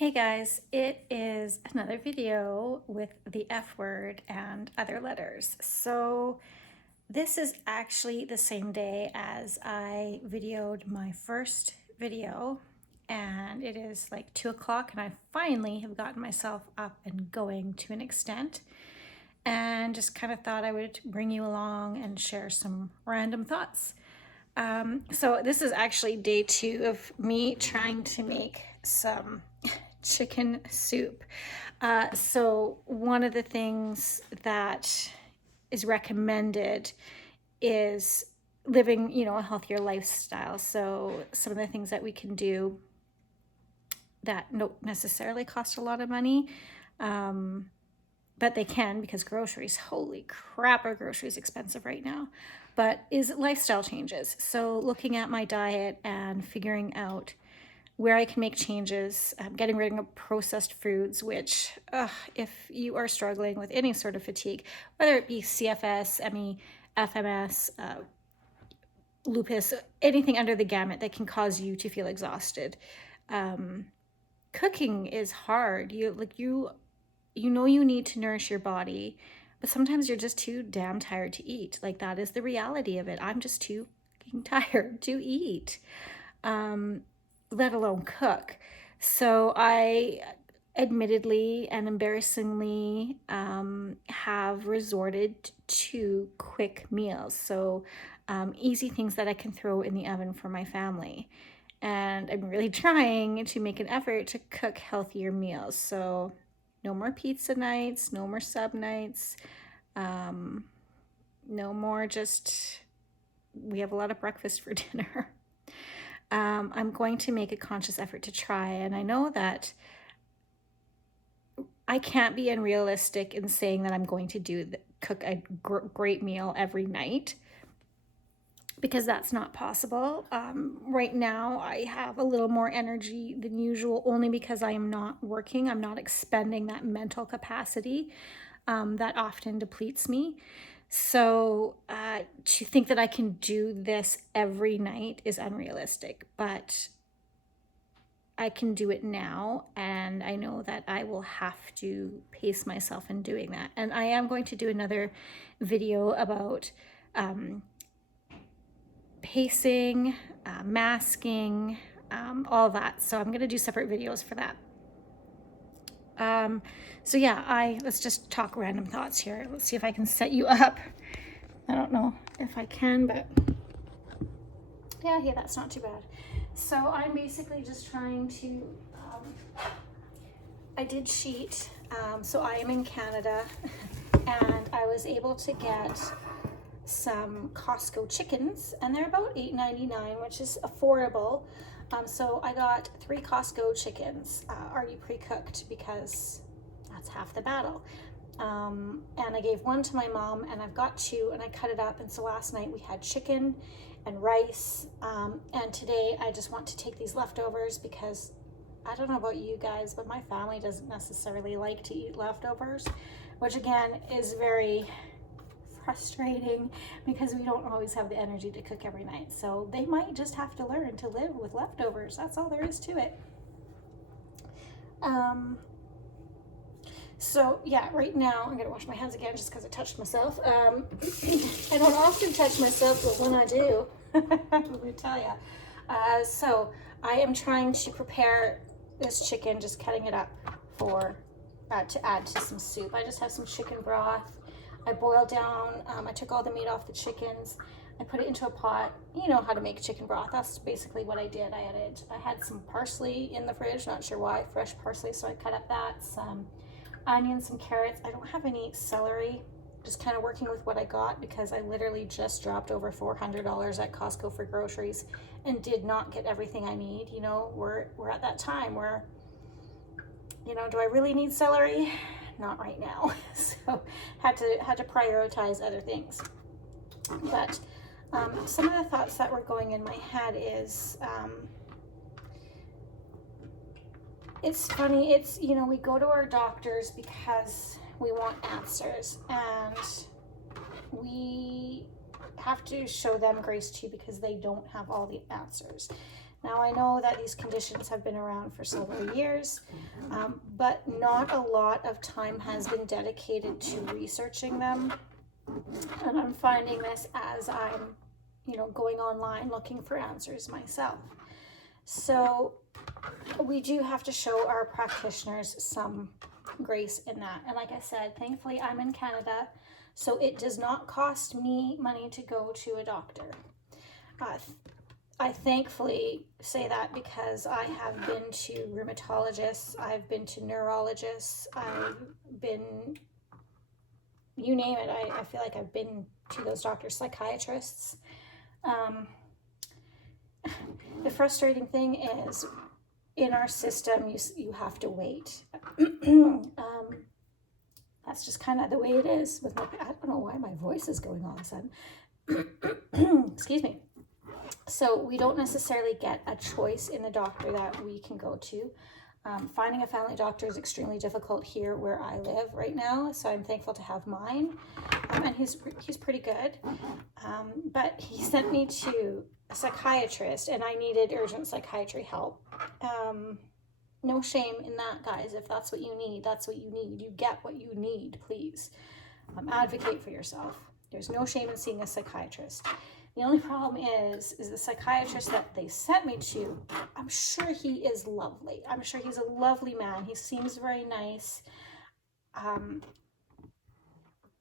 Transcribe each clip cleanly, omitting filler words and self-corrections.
Hey guys, it is another video with the F word and other letters. So this is actually the same day as I videoed my first video, and it is like 2 o'clock and I finally have gotten myself up and going to an extent, and just kind of thought I would bring you along and share some random thoughts. So this is actually day 2 of me trying to make some chicken soup. So one of the things that is recommended is living, a healthier lifestyle. So some of the things that we can do that don't necessarily cost a lot of money, but they can, because groceries, holy crap, are groceries expensive right now, but is lifestyle changes. So looking at my diet and figuring out where I can make changes, getting rid of processed foods, which if you are struggling with any sort of fatigue, whether it be CFS, ME, FMS, lupus, anything under the gamut that can cause you to feel exhausted. Cooking is hard. You need to nourish your body, but sometimes you're just too damn tired to eat. Like, that is the reality of it. I'm just too tired to eat, let alone cook. So I admittedly and embarrassingly have resorted to quick meals. So easy things that I can throw in the oven for my family. And I'm really trying to make an effort to cook healthier meals. So no more pizza nights, no more sub nights, no more just, we have a lot of breakfast for dinner. I'm going to make a conscious effort to try, and I know that I can't be unrealistic in saying that I'm going to cook a great meal every night, because that's not possible. Right now, I have a little more energy than usual, only because I am not working. I'm not expending that mental capacity that often depletes me. So to think that I can do this every night is unrealistic, but I can do it now, and I know that I will have to pace myself in doing that. And I am going to do another video about pacing, masking, all that. So I'm going to do separate videos for that. So yeah, let's just talk random thoughts here. Let's see if I can set you up. I don't know if I can, but yeah, that's not too bad. So I'm basically just trying to, I did cheat. So I am in Canada, and I was able to get some Costco chickens, and they're about $8.99, which is affordable. So I got 3 Costco chickens already pre-cooked, because that's half the battle. And I gave 1 to my mom, and I've got 2, and I cut it up. And so last night we had chicken and rice, and today I just want to take these leftovers, because I don't know about you guys, but my family doesn't necessarily like to eat leftovers, which again is very frustrating, because we don't always have the energy to cook every night. So they might just have to learn to live with leftovers. That's all there is to it. So yeah, right now I'm gonna wash my hands again, just because I touched myself. I don't often touch myself, but when I do, let me tell you. So I am trying to prepare this chicken, just cutting it up for to add to some soup. I just have some chicken broth. I boiled down, I took all the meat off the chickens. I put it into a pot. You know how to make chicken broth. That's basically what I did. I had some parsley in the fridge, not sure why, fresh parsley, so I cut up that, some onions, some carrots. I don't have any celery, just kind of working with what I got, because I literally just dropped over $400 at Costco for groceries and did not get everything I need. We're at that time where, do I really need celery? Not right now. So had to prioritize other things. But some of the thoughts that were going in my head is, it's funny, we go to our doctors because we want answers, and we have to show them grace too, because they don't have all the answers. Now, I know that these conditions have been around for several years, but not a lot of time has been dedicated to researching them. And I'm finding this as I'm, going online looking for answers myself. So we do have to show our practitioners some grace in that. And like I said, thankfully I'm in Canada, so it does not cost me money to go to a doctor. I thankfully say that because I have been to rheumatologists, I've been to neurologists, I've been, you name it, I feel like I've been to those doctors, psychiatrists. The frustrating thing is, in our system, you have to wait. That's just kind of the way it is. I don't know why my voice is going all of a sudden. Excuse me. So we don't necessarily get a choice in the doctor that we can go to. Finding a family doctor is extremely difficult here where I live right now, so I'm thankful to have mine. And he's pretty good. But he sent me to a psychiatrist, and I needed urgent psychiatry help. No shame in that, guys. If that's what you need, that's what you need. You get what you need, please. Advocate for yourself. There's no shame in seeing a psychiatrist. The only problem is the psychiatrist that they sent me to, I'm sure he is lovely. I'm sure he's a lovely man. He seems very nice.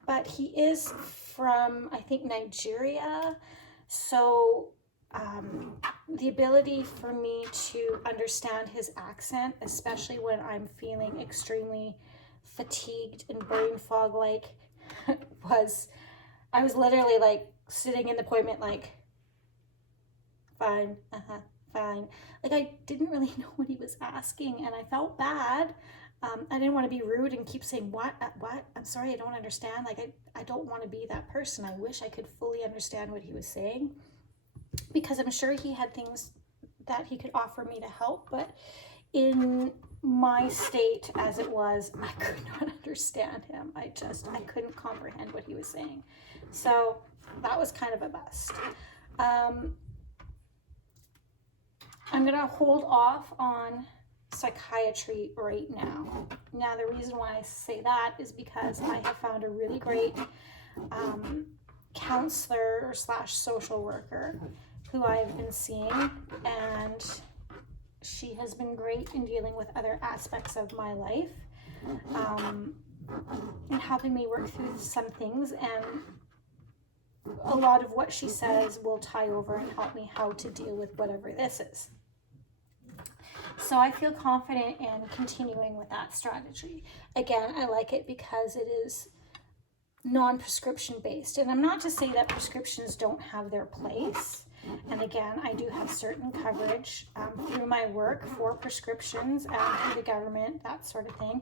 But he is from, I think, Nigeria. So the ability for me to understand his accent, especially when I'm feeling extremely fatigued and brain fog like, I was literally like sitting in the appointment like, fine, fine. Like, I didn't really know what he was asking, and I felt bad. I didn't want to be rude and keep saying, what? I'm sorry, I don't understand. Like, I don't want to be that person. I wish I could fully understand what he was saying, because I'm sure he had things that he could offer me to help, but in my state as it was, I could not understand him. I couldn't comprehend what he was saying. So that was kind of a bust. I'm going to hold off on psychiatry right now. Now, the reason why I say that is because I have found a really great counselor / social worker who I've been seeing, and she has been great in dealing with other aspects of my life, and helping me work through some things, and a lot of what she says will tie over and help me how to deal with whatever this is. So I feel confident in continuing with that strategy. Again, I like it because it is non-prescription based, and I'm not to say that prescriptions don't have their place. And again, I do have certain coverage through my work for prescriptions through the government, that sort of thing.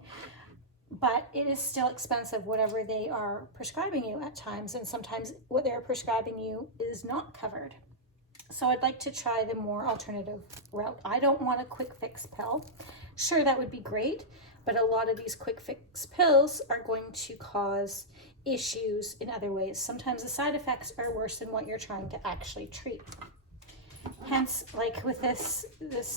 But it is still expensive, whatever they are prescribing you at times. And sometimes what they're prescribing you is not covered. So I'd like to try the more alternative route. I don't want a quick fix pill. Sure, that would be great. But a lot of these quick fix pills are going to cause issues in other ways. Sometimes the side effects are worse than what you're trying to actually treat. Hence, like with this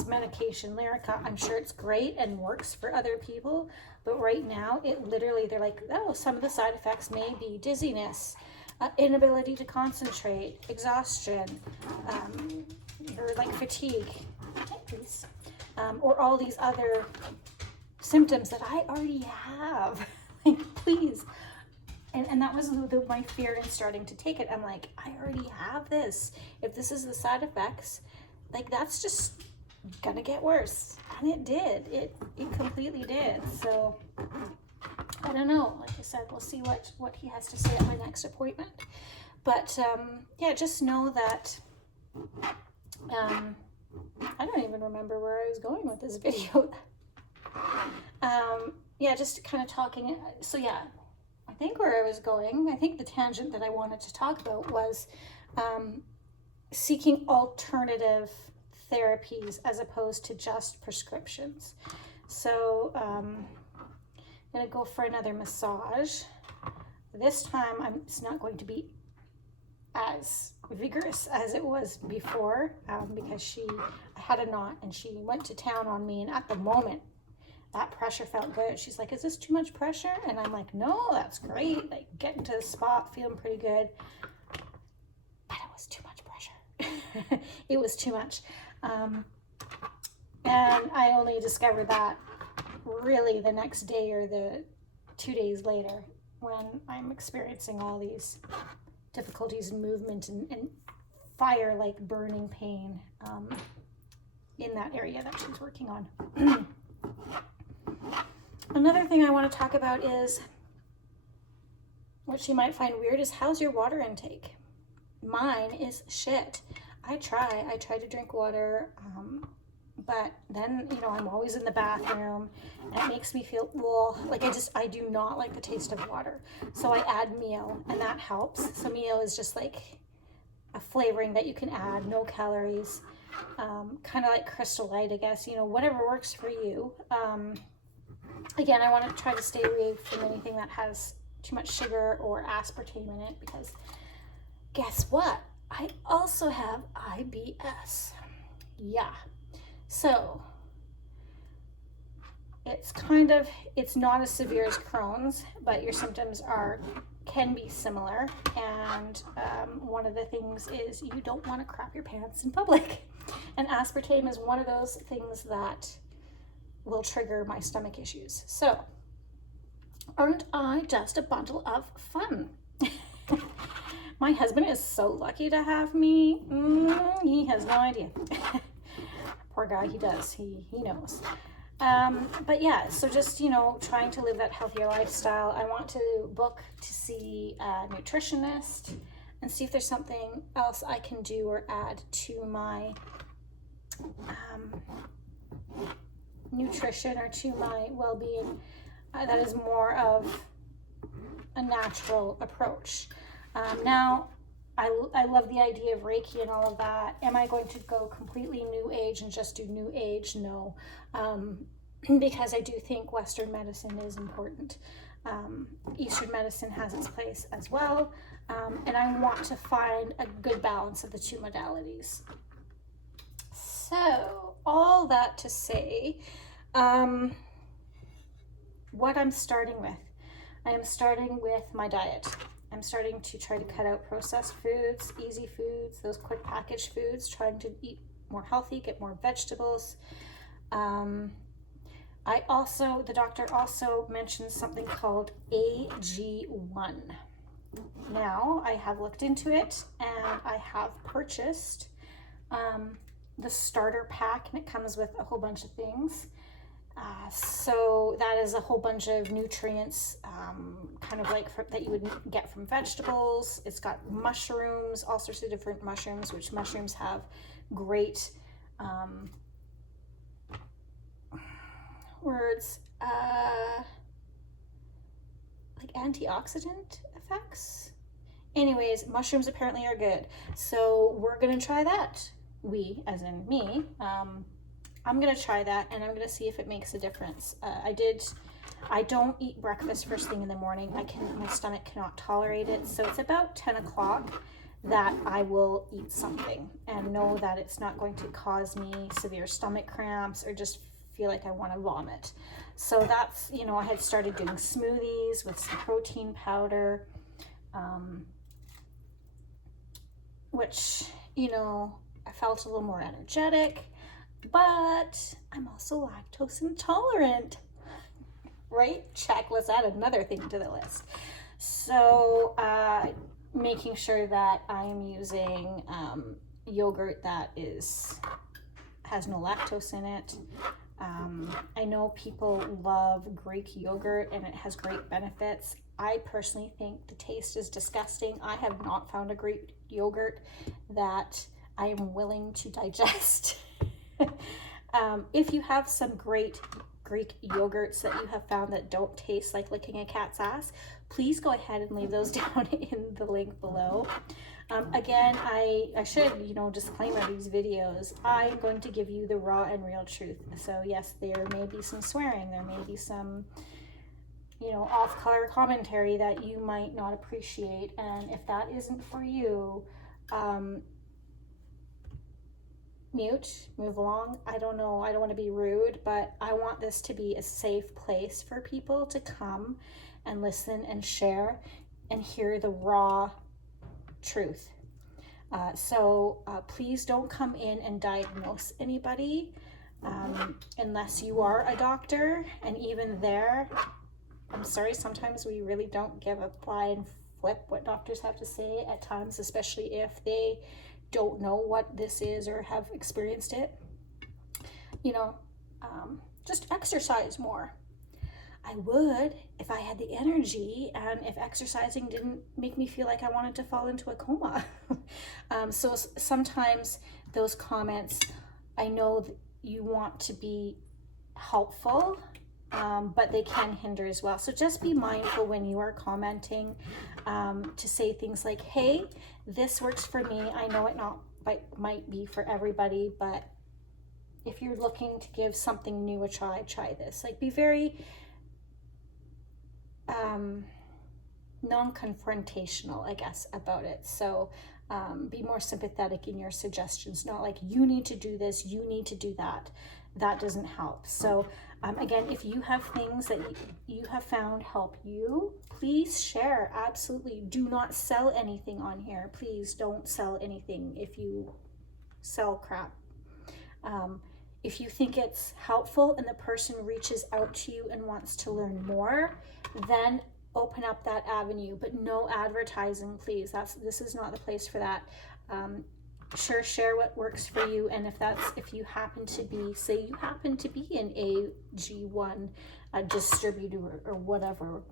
medication, Lyrica, I'm sure it's great and works for other people, but right now it literally, they're like, oh, some of the side effects may be dizziness, inability to concentrate, exhaustion, or like fatigue, please, or all these other symptoms that I already have. Like, please. And that was my fear in starting to take it. I'm like, I already have this. If this is the side effects, like, that's just gonna get worse. And it did. It completely did. So I don't know. Like I said, we'll see what he has to say at my next appointment. But yeah, just know that I don't even remember where I was going with this video. Yeah, just kind of talking. So yeah, I think where I was going, I think the tangent that I wanted to talk about was seeking alternative therapies as opposed to just prescriptions. So I'm going to go for another massage. This time it's not going to be as vigorous as it was before, because I had a knot and she went to town on me, and at the moment that pressure felt good. She's like, is this too much pressure? And I'm like, no, that's great. Like, getting to the spot, feeling pretty good. But it was too much pressure. It was too much. And I only discovered that really the next day or the 2 days later, when I'm experiencing all these difficulties in movement and fire like burning pain in that area that she's working on. Another thing I want to talk about is what she might find weird is, how's your water intake? Mine is shit. I try to drink water, but then, you know, I'm always in the bathroom and it makes me feel, well, like I do not like the taste of water. So I add Mio, and that helps. So Mio is just like a flavoring that you can add, no calories, kind of like Crystal Light, I guess, you know, whatever works for you. Again, I want to try to stay away from anything that has too much sugar or aspartame in it, because guess what? I also have IBS. Yeah. So it's not as severe as Crohn's, but your symptoms can be similar. And one of the things is you don't want to crap your pants in public. And aspartame is one of those things that will trigger my stomach issues. So, aren't I just a bundle of fun? My husband is so lucky to have me. He has no idea. Poor guy, he does. He knows. But yeah, so just, you know, trying to live that healthier lifestyle. I want to book to see a nutritionist and see if there's something else I can do or add to my nutrition or to my well-being that is more of a natural approach. Now, I love the idea of Reiki and all of that. Am I going to go completely New Age and just do New Age? No, because I do think Western medicine is important. Eastern medicine has its place as well, and I want to find a good balance of the two modalities. So, all that to say, what I'm starting with. I am starting with my diet. I'm starting to try to cut out processed foods, easy foods, those quick packaged foods, trying to eat more healthy, get more vegetables. The doctor also mentioned something called AG1. Now, I have looked into it and I have purchased the starter pack, and it comes with a whole bunch of things. So that is a whole bunch of nutrients, kind of like that you would get from vegetables. It's got mushrooms, all sorts of different mushrooms, which mushrooms have great like antioxidant effects. Anyways, mushrooms apparently are good. So we're going to try that. We, as in me, I'm going to try that, and I'm going to see if it makes a difference. I don't eat breakfast first thing in the morning. My stomach cannot tolerate it. So it's about 10 o'clock that I will eat something and know that it's not going to cause me severe stomach cramps or just feel like I want to vomit. So that's, you know, I had started doing smoothies with some protein powder, which, you know, I felt a little more energetic. But I'm also lactose intolerant, right? Check, let's add another thing to the list. So making sure that I'm using yogurt that has no lactose in it. I know people love Greek yogurt and it has great benefits. I personally think the taste is disgusting. I have not found a Greek yogurt that I am willing to digest. If you have some great Greek yogurts that you have found that don't taste like licking a cat's ass, please go ahead and leave those down in the link below. Again, I should, you know, disclaimer these videos. I'm going to give you the raw and real truth. So yes, there may be some swearing, there may be some, you know, off-color commentary that you might not appreciate. And if that isn't for you, move along. I don't know, I don't want to be rude, but I want this to be a safe place for people to come and listen and share and hear the raw truth. So please don't come in and diagnose anybody unless you are a doctor. And even there, I'm sorry, sometimes we really don't give a flying flip what doctors have to say at times, especially if they don't know what this is or have experienced it. You know, just exercise more. I would if I had the energy and if exercising didn't make me feel like I wanted to fall into a coma. So sometimes those comments, I know that you want to be helpful, but they can hinder as well. So just be mindful when you are commenting to say things like, hey, this works for me. I know it might be for everybody, but if you're looking to give something new a try this. Like, be very non-confrontational, I guess, about it. So be more sympathetic in your suggestions, not like, you need to do this, you need to do that. That doesn't help. So again, if you have things that you have found help you, please share. Absolutely. Do not sell anything on here. Please don't sell anything if you sell crap. If you think it's helpful and the person reaches out to you and wants to learn more, then open up that avenue, but no advertising, please. This is not the place for that. Sure, share what works for you, and if you happen to be, say you happen to be an AG1 distributor or whatever,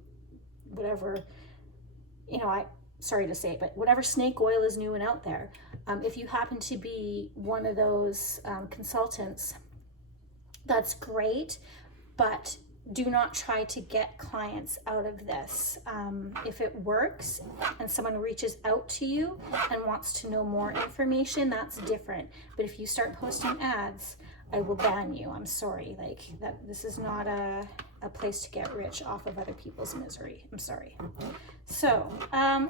you know, sorry to say, but whatever snake oil is new and out there, if you happen to be one of those consultants, that's great, but do not try to get clients out of this. If it works and someone reaches out to you and wants to know more information, that's different. But if you start posting ads, I will ban you. I'm sorry. Like, that. This is not a place to get rich off of other people's misery. I'm sorry. So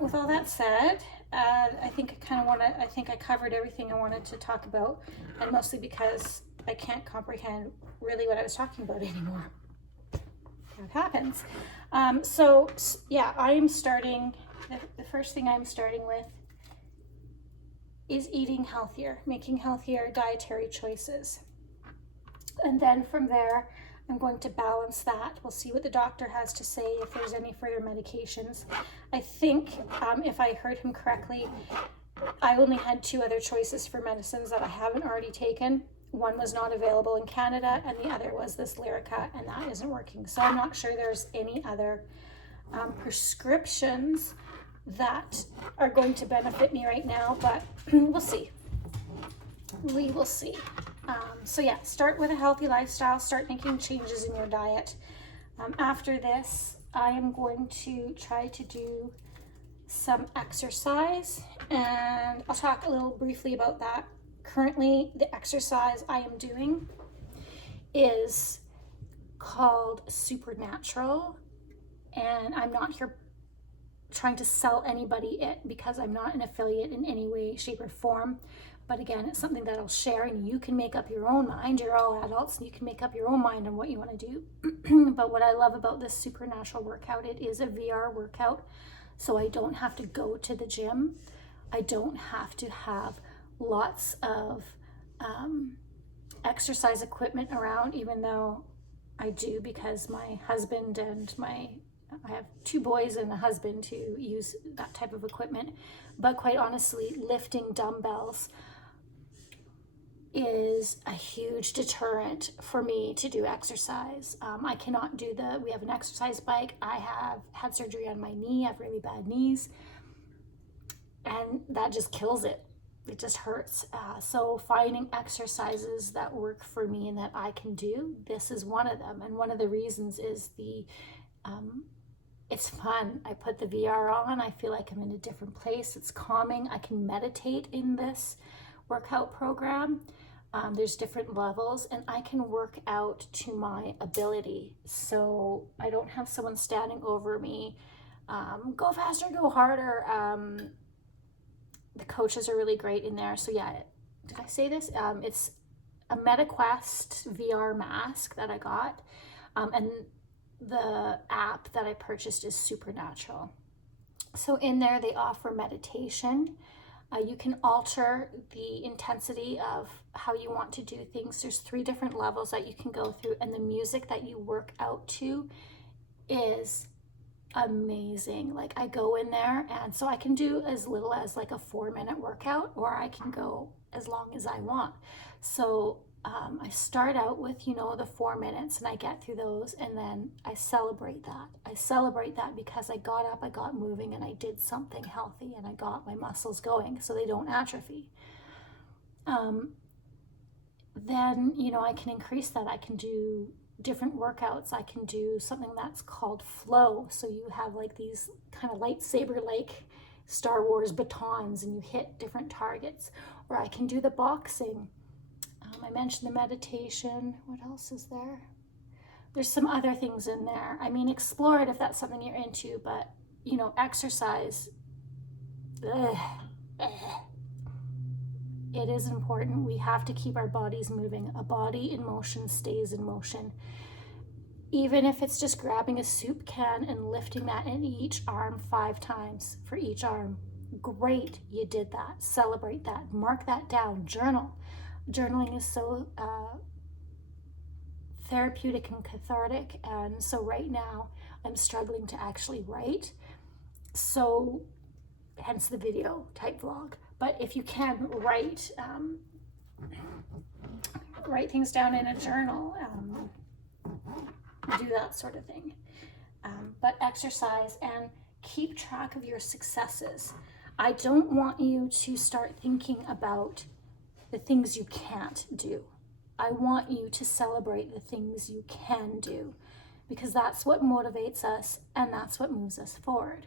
with all that said, I think I covered everything I wanted to talk about, and mostly because I can't comprehend really what I was talking about anymore. It happens. So yeah, I am starting, the first thing I'm starting with is eating healthier, making healthier dietary choices. And then from there, I'm going to balance that. We'll see what the doctor has to say, if there's any further medications. I think, if I heard him correctly, I only had 2 other choices for medicines that I haven't already taken. One was not available in Canada, and the other was this Lyrica, and that isn't working. So I'm not sure there's any other prescriptions that are going to benefit me right now, but we'll see. We will see. So yeah, start with a healthy lifestyle. Start making changes in your diet. After this, I am going to try to do some exercise, and I'll talk a little briefly about that. Currently, the exercise I am doing is called Supernatural, and I'm not here trying to sell anybody it because I'm not an affiliate in any way, shape, or form. But again, it's something that I'll share, and you can make up your own mind. You're all adults, and you can make up your own mind on what you want to do. But what I love about this Supernatural workout, it is a VR workout, so I don't have to go to the gym. I don't have to have lots of exercise equipment around, even though I do, because my husband and I have 2 boys and a husband who use that type of equipment. But quite honestly, lifting dumbbells is a huge deterrent for me to do exercise. I cannot do we have an exercise bike. I have had surgery on my knee. I have really bad knees, and that just kills it. It just hurts. So finding exercises that work for me and that I can do, this is one of them. And one of the reasons is it's fun. I put the VR on. I feel like I'm in a different place. It's calming. I can meditate in this workout program. There's different levels, and I can work out to my ability. So I don't have someone standing over me. Go faster, go harder. The coaches are really great in there. So yeah, did I say this? It's a MetaQuest VR mask that I got. And the app that I purchased is Supernatural. So in there, they offer meditation. You can alter the intensity of how you want to do things. There's 3 different levels that you can go through, and the music that you work out to is amazing. Like, I go in there, and so I can do as little as like a 4-minute workout, or I can go as long as I want. So I start out with, you know, the 4 minutes, and I get through those, and then I celebrate that. I celebrate that because I got up, I got moving, and I did something healthy, and I got my muscles going so they don't atrophy. Then, you know, I can increase that. I can do different workouts. I can do something that's called flow. So you have like these kind of lightsaber-like Star Wars batons, and you hit different targets. Or I can do the boxing. I mentioned the meditation. What else is there? There's some other things in there. I mean, explore it if that's something you're into, but, you know, exercise, it is important. We have to keep our bodies moving. A body in motion stays in motion. Even if it's just grabbing a soup can and lifting that in each arm 5 times for each arm. Great, you did that. Celebrate that. Mark that down. Journal. Journaling is so therapeutic and cathartic, and so right now I'm struggling to actually write, so hence the video type vlog. But if you can write things down in a journal, do that sort of thing. But exercise and keep track of your successes. I don't want you to start thinking about the things you can't do. I want you to celebrate the things you can do, because that's what motivates us and that's what moves us forward.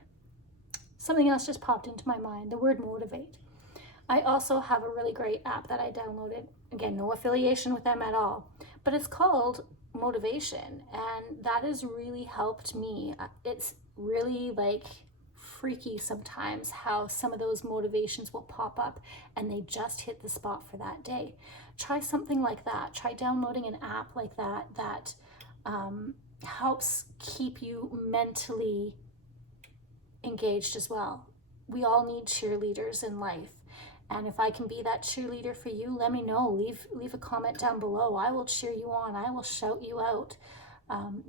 Something else just popped into my mind, the word motivate. I also have a really great app that I downloaded. Again, no affiliation with them at all, but it's called Motivation, and that has really helped me. It's really like freaky sometimes how some of those motivations will pop up and they just hit the spot for that day. Try something like that. Try downloading an app like that that helps keep you mentally engaged as well. We all need cheerleaders in life, and if I can be that cheerleader for you, let me know. Leave a comment down below. I will cheer you on. I will shout you out.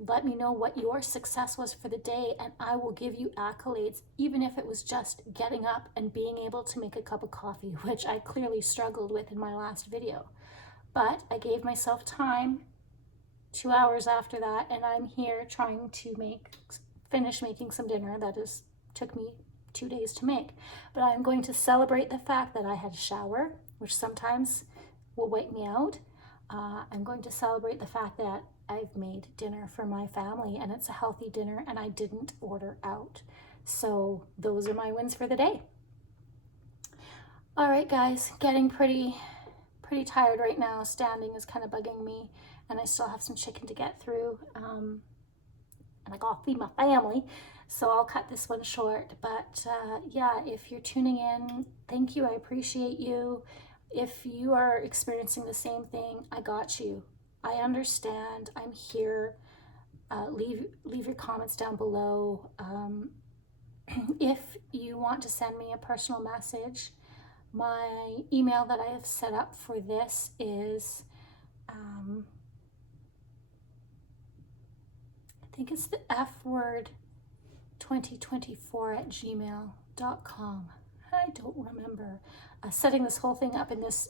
Let me know what your success was for the day, and I will give you accolades, even if it was just getting up and being able to make a cup of coffee, which I clearly struggled with in my last video. But I gave myself time, 2 hours after that, and I'm here trying to finish making some dinner that took me 2 days to make. But I'm going to celebrate the fact that I had a shower, which sometimes will wipe me out. I'm going to celebrate the fact that I've made dinner for my family, and it's a healthy dinner, and I didn't order out. So those are my wins for the day. All right, guys, getting pretty tired right now. Standing is kind of bugging me, and I still have some chicken to get through, and I gotta feed my family, so I'll cut this one short. But yeah, if you're tuning in, thank you. I appreciate you. If you are experiencing the same thing, I got you. I understand. I'm here. Leave your comments down below. If you want to send me a personal message, my email that I have set up for this is, I think it's the F-word 2024@gmail.com. I don't remember. Setting this whole thing up in this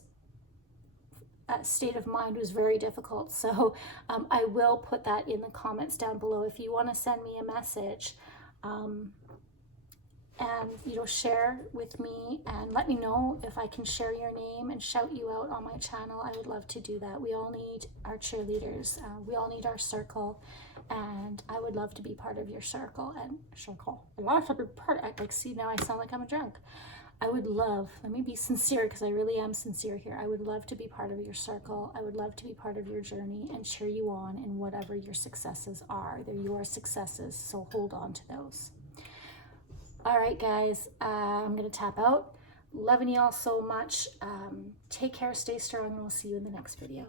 state of mind was very difficult, so I will put that in the comments down below if you want to send me a message, and share with me and let me know if I can share your name and shout you out on my channel. I would love to do that. We all need our cheerleaders. We all need our circle, and I would love to be part of your circle. And see, now I sound like I'm a drunk. I would love, let me be sincere, because I really am sincere here. I would love to be part of your circle. I would love to be part of your journey and cheer you on in whatever your successes are. They're your successes, so hold on to those. All right, guys, I'm going to tap out. Loving you all so much. Take care, stay strong, and we'll see you in the next video.